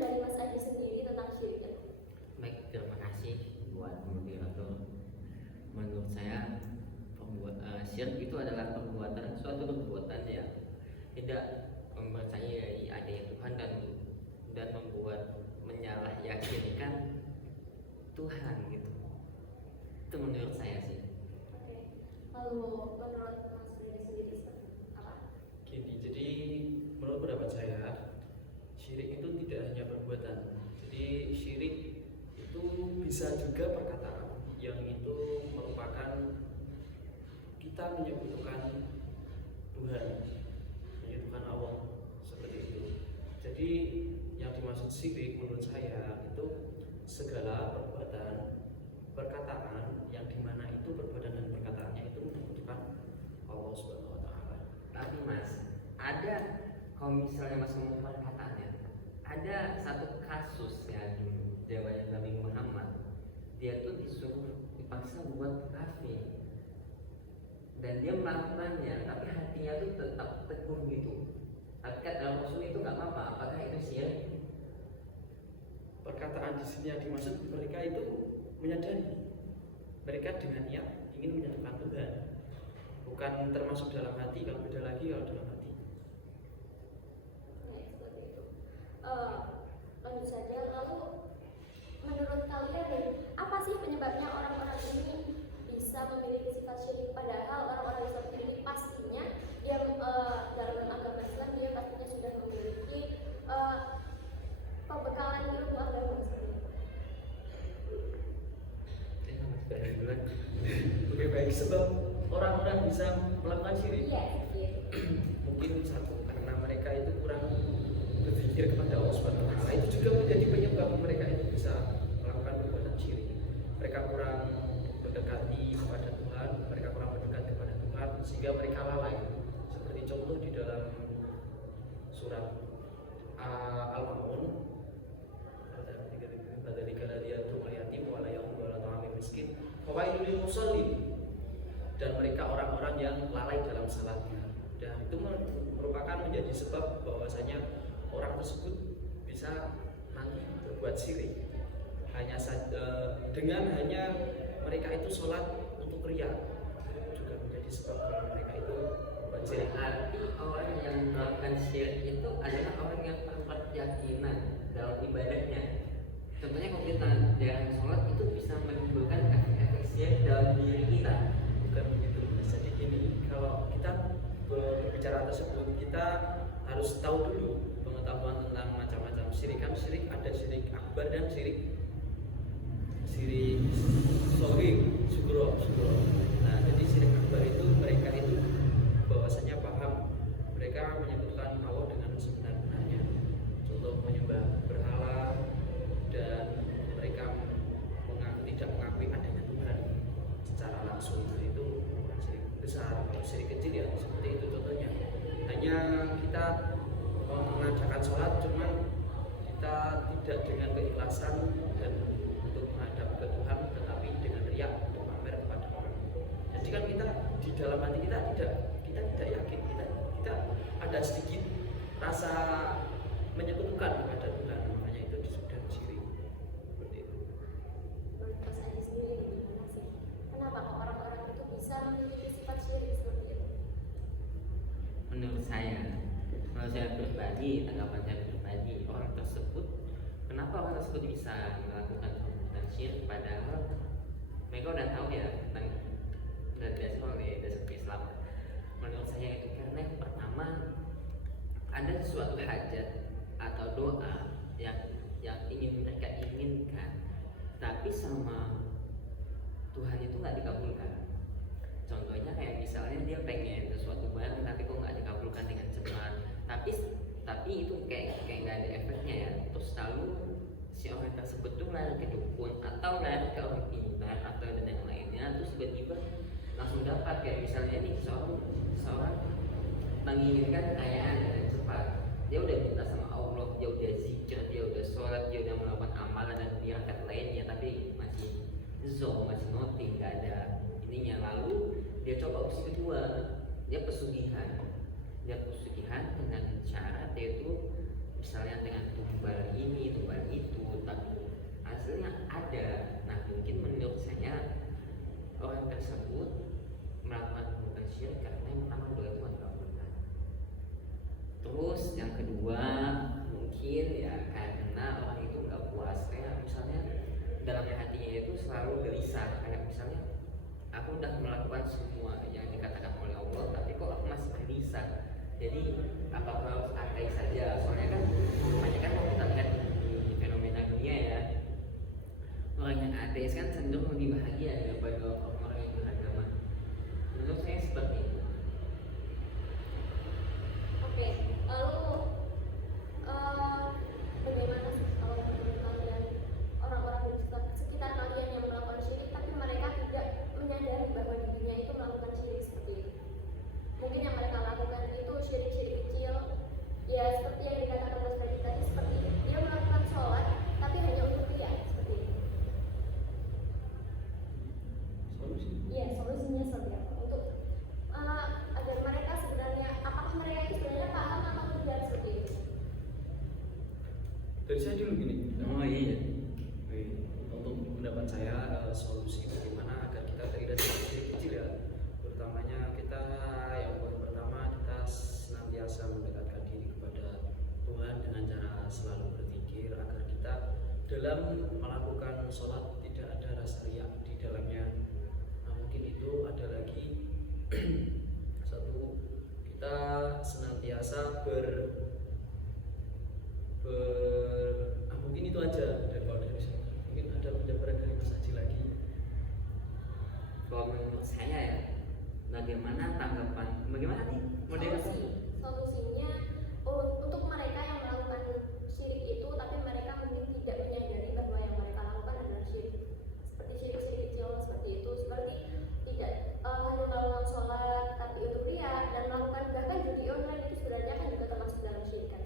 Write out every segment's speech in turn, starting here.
dari Mas Adi sendiri tentang syirik itu? Baik, terima kasih buat moderator. Menurut saya syirik itu adalah suatu perbuatan yang tidak mempercayai adanya Tuhan dan membuat menyalah yakinkan Tuhan gitu. Itu menurut saya sih. Oke. Lalu menurut Mas Ferry sendiri apa? Gini, jadi menurut pendapat saya syirik itu tidak hanya perbuatan. Jadi syirik itu bisa juga perkataan yang itu merupakan kita menyebutkan Tuhan, menyebutkan Allah seperti itu. Jadi yang dimaksud syirik menurut saya itu segala perbuatan, perkataan yang dimana itu perbuatan dan perkataannya itu menyebutkan Allah Subhanahu Wa Taala. Tapi Mas, ada kalau misalnya Mas ngomong perkataannya, ada satu kasus ya dulu zaman Nabi Muhammad, dia tuh dipaksa buat kafir dan dia melakukannya, tapi hatinya tuh tetap teguh gitu. Tapi kata Rasul itu nggak apa-apa, apakah itu syirik? Perkataan di sini yang dimaksud mereka itu menyadari, mereka dengan niat ingin menyatukan Tuhan, bukan termasuk dalam hati. Kalau beda lagi kalau dalam hati. Nah, seperti itu. Lanjut saja. Lalu menurut kalian apa sih penyebabnya orang-orang ini bisa memiliki sifat syirik, padahal orang-orang seperti ini pastinya yang dalam agama Islam dia pastinya sudah memiliki pembekalan ilmu agama seperti itu. Oke, baik. Sebab orang-orang bisa melakukan syirik, Iya, gitu. mungkin satu karena mereka itu kurang berpikir kepada Allah Subhanahu Wa Taala. Itu juga menjadi penyebab mereka itu bisa melakukan perbuatan syirik. Mereka kurang mendekati kepada Tuhan, mereka kurang mendekat kepada Tuhan, sehingga mereka lalai. Seperti contoh di dalam surat Al-Maun, dan mereka orang-orang yang lalai dalam salatnya, dan itu merupakan menjadi sebab bahwasanya orang tersebut bisa nanti berbuat syirik dengan hanya mereka itu sholat untuk riya, juga menjadi sebab kalau mereka itu berbuat syirik. Berarti orang yang melakukan syirik itu adalah orang yang tanpa keyakinan dalam ibadahnya. Contohnya kalau kita jarang sholat itu bisa menimbulkan efek-efek syirik dalam diri kita. Bukan begitu. Jadi gini, kalau kita berbicara tersebut, kita harus tahu dulu pengetahuan tentang macam-macam syirik. Kan syirik ada syirik akbar dan syirik sohir, sugro. Nah, jadi syirik akbar itu mereka itu bahwasanya paham, mereka menyebutkan Allah dengan sebenar-benarnya. Contoh menyembah berhala, dan mereka tidak mengakui adanya Tuhan secara langsung. Itu syirik besar. Kalau syirik kecil ya seperti itu contohnya, hanya kita mengadakan sholat, cuman kita tidak dengan keikhlasan dan untuk menghadap ke Tuhan, tetapi dengan riak untuk pamer kepada orang. Jadi kan kita di dalam hati kita tidak yakin, kita ada sedikit rasa menyekutukan kepada Tuhan, makanya itu disebut syirik. Seperti itu. Menurut Mas Adi sendiri gimana sih? Kenapa kok orang-orang itu bisa memiliki sifat syirik seperti itu? Menurut saya pribadi, tanggapan saya pribadi, kenapa orang tersebut bisa melakukan perbuatan syirik padahal mereka udah tahu ya tentang dan dasar oleh dasar Islam. Menurut saya itu karena yang pertama ada suatu hajat atau doa yang ingin mereka inginkan, tapi sama Tuhan itu nggak dikabulkan. Contohnya kayak misalnya dia pengen sesuatu barang tapi kok nggak dikabulkan dengan cepat, tapi itu kayak nggak ada efeknya ya. Terus lalu si orang tersebut tuh lari ke dukun atau lari ke orang pintar atau dan yang lainnya, terus tiba-tiba langsung dapat. Kayak misalnya nih seorang menginginkan kekayaan dengan cepat, dia udah minta sama Allah, dia udah zikir, dia udah sholat, dia udah melakukan amalan dan tirakat lainnya, tapi masih masih nothing, nggak ada ininya. Lalu dia coba opsi kedua, dia pesugihan dengan syarat yaitu misalnya dengan tumbal ini selalu gelisah. Kayak misalnya aku udah melakukan semua yang dikatakan oleh Allah, tapi kok aku masih gelisah. Jadi apa aku harus ateis saja? Soalnya kan banyak kan kalau kita lihat di fenomena dunia ya, orang yang ateis kan cenderung lebih bahagia daripada orang-orang yang beragama. Menurut saya seperti itu. Oke, lalu bagaimana sih kalau menurut kalian orang-orang di sekitar kalian yang melakukan syirik tapi mereka tidak menyadari bahwa dirinya itu melakukan syirik seperti itu? Mungkin yang mereka lakukan itu syirik-syirik kecil, ya seperti yang dikatakan Mas Freddy tadi, seperti dia melakukan sholat tapi hanya untuk ria, seperti itu. Solusi. Iya, solusinya seperti apa? Untuk agar mereka sebenarnya, apakah mereka itu sebenarnya paham atau tidak seperti itu? Dari saya dulu gini. Oh iya. Untuk pendapat saya solusi bagaimana agar kita terhindar dari syirik kecil ya. Terutamanya kita yang poin pertama kita senantiasa mendekatkan diri kepada Tuhan dengan cara selalu berzikir agar kita dalam melakukan sholat tidak ada rasa riak di dalamnya. Nah mungkin itu ada lagi satu, kita senantiasa mungkin itu aja dari kalau dari saya. Mungkin ada pendapat dari Mas Haji lagi. Kalau menurut saya ya, bagaimana nih model Solusinya untuk mereka yang melakukan syirik itu tapi mereka mungkin tidak menyadari bahwa yang mereka lakukan adalah syirik, seperti syirik-syirik kecil seperti itu, seperti tidak hanya melakukan sholat tapi untuk ria, dan melakukan bahkan judi online itu sebenarnya kan juga termasuk dalam syirik kan?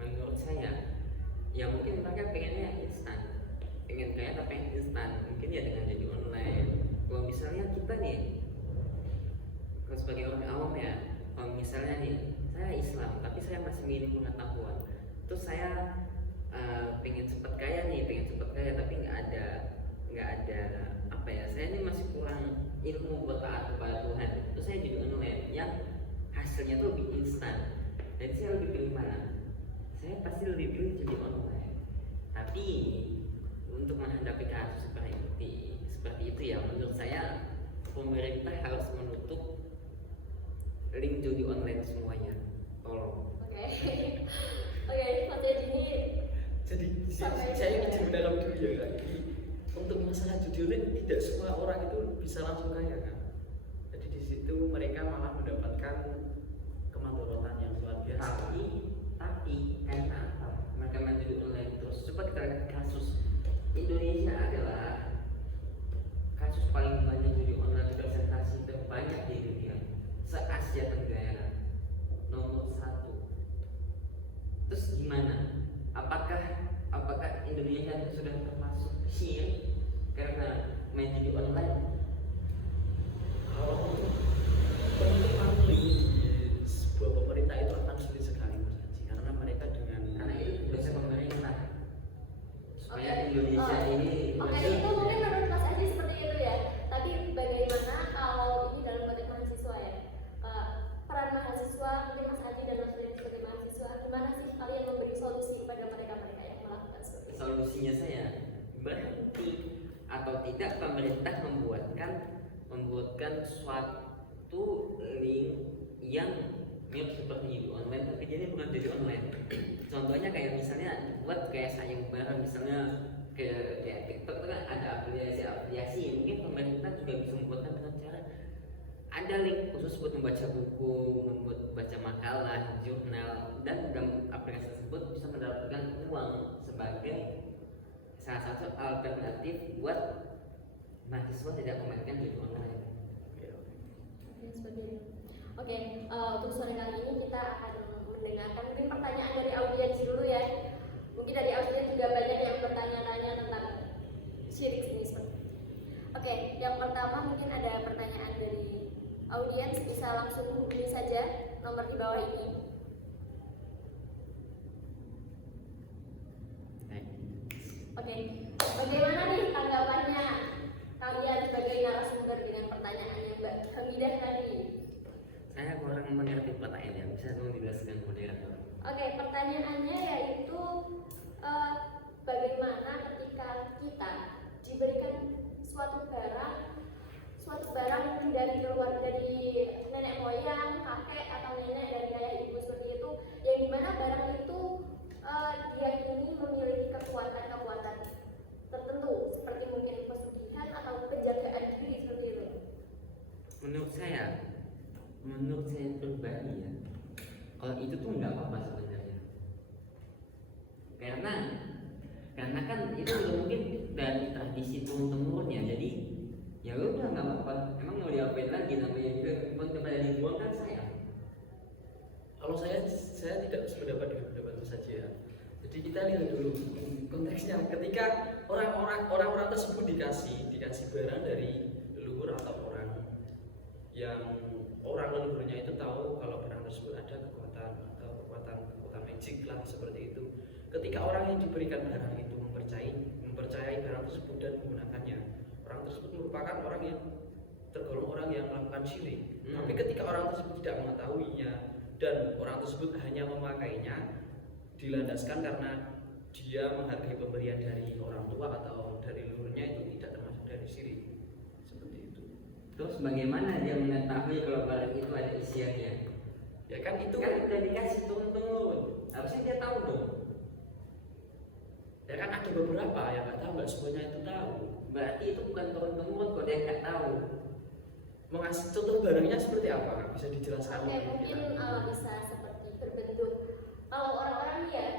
Menurut saya ya mungkin mereka pengennya instan, pengen kaya tapi pengen instan, mungkin ya dengan judi online. Kalau misalnya kita nih, kalau sebagai orang awam ya, kalau misalnya nih saya Islam tapi saya masih minim pengetahuan, terus saya pengen cepet kaya tapi nggak ada apa ya, saya ini masih kurang ilmu buat taat kepada Tuhan, terus saya judi online yang hasilnya tuh lebih instan. Dan saya lebih pilih mana? Saya pasti lebih pilih judi online. Tapi untuk menghadapi kasus seperti itu ya, menurut saya pemerintah harus menutup link judi online semuanya. Tolong. Oke, Mas Edi ini Jadi saya ingin mendalam dulu ya Kak. Jadi untuk masalah judi online tidak semua orang itu bisa langsung kaya kan. Jadi di situ mereka malah mendapatkan kemadharatan yang luar biasa. Tapi karena apa? Mereka main judi online terus. Coba kita lihat kasus Indonesia adalah kasus paling banyak judi online presentasi terbanyak di dunia, se-Asia Tenggara, nomor 1. Terus gimana? Apakah Indonesia sudah termasuk syirik karena main judi online? Kalau penerimaan di sebuah pemerintah itu akan sulit sekali Mas Haji, karena mereka Karena itu tugasnya pemerintah supaya Oke. Indonesia ini Oke, itu mungkin menurut Mas Adi seperti itu ya. Tapi bagaimana kalau ini dalam konteks mahasiswa ya? Peran mahasiswa, mungkin Mas Adi dan Mas Adi sebagai mahasiswa, gimana sih kalian memberi solusi kepada mereka-mereka yang melakukan seperti itu? solusinya saya berhenti atau tidak pemerintah membuatkan suatu link yang mirip seperti judi online tapi dia bukan judi online. Contohnya kayak misalnya buat kayak sayembara, misalnya kayak TikTok itu kan ada aplikasi, mungkin pemerintah juga bisa membuatkan dengan cara ada link khusus buat membaca buku, membaca makalah, jurnal, dan dalam aplikasi tersebut bisa mendapatkan uang sebagai salah satu alternatif buat mahasiswa tidak memainkan judi online. Oke, untuk sore kali ini kita akan mendengarkan mungkin pertanyaan dari audiens dulu ya. Mungkin dari audiens juga banyak yang bertanya-tanya tentang syirik ini. Oke, yang pertama mungkin ada pertanyaan dari audiens, bisa langsung hubungi saja nomor di bawah ini. Oke, bagaimana nih tanggapannya kalian sebagai narasumber dengan pertanyaannya Mbak Hamidah tadi? Saya kurang mengerti pertanyaannya, bisa tolong dijelaskan moderator? Oke, pertanyaannya yaitu bagaimana ketika kita diberi suatu barang dari keluar dari nenek moyang, kakek atau nenek, dari ayah ibu seperti itu, yang dimana barang itu diyakini memiliki kekuatan tertentu seperti mungkin pesugihan atau penjagaan diri seperti itu. Menurut saya pribadi ya, kalau itu tuh nggak apa-apa sebenarnya, karena kan itu udah mungkin dari tradisi turun temurun ya, jadi ya udah nggak apa-apa. Emang mau diapain lagi, namanya juga kepada dibuang kan sayang. Kalau saya tidak sependapat dengan pendapat Mas Haji ya. Jadi kita lihat dulu konteksnya. Ketika orang-orang tersebut dikasih barang dari leluhur atau orang leluhurnya itu tahu kalau barang tersebut ada kekuatan magic lah seperti itu. Ketika orang yang diberikan barang itu mempercayai barang tersebut dan menggunakannya, orang tersebut merupakan orang yang tergolong orang yang melakukan syirik. Tapi ketika orang tersebut tidak mengetahuinya dan orang tersebut hanya memakainya dilandaskan karena dia menghargai pemberian dari orang tua atau dari leluhurnya, itu tidak termasuk dari syirik. Seperti itu. Terus bagaimana dia mengetahui kalau barang itu ada isiannya? Ya kan itu Kan udah dikasih turun-temurun, harusnya dia tahu dong. Ya kan ada beberapa yang nggak tahu, nggak semuanya itu tahu. Berarti itu bukan turun-temurun kalau dia nggak tahu. Mau ngasih contoh barangnya seperti apa? Bisa dijelaskan? Oke, mungkin bisa seperti berbentuk, kalau orang-orang ya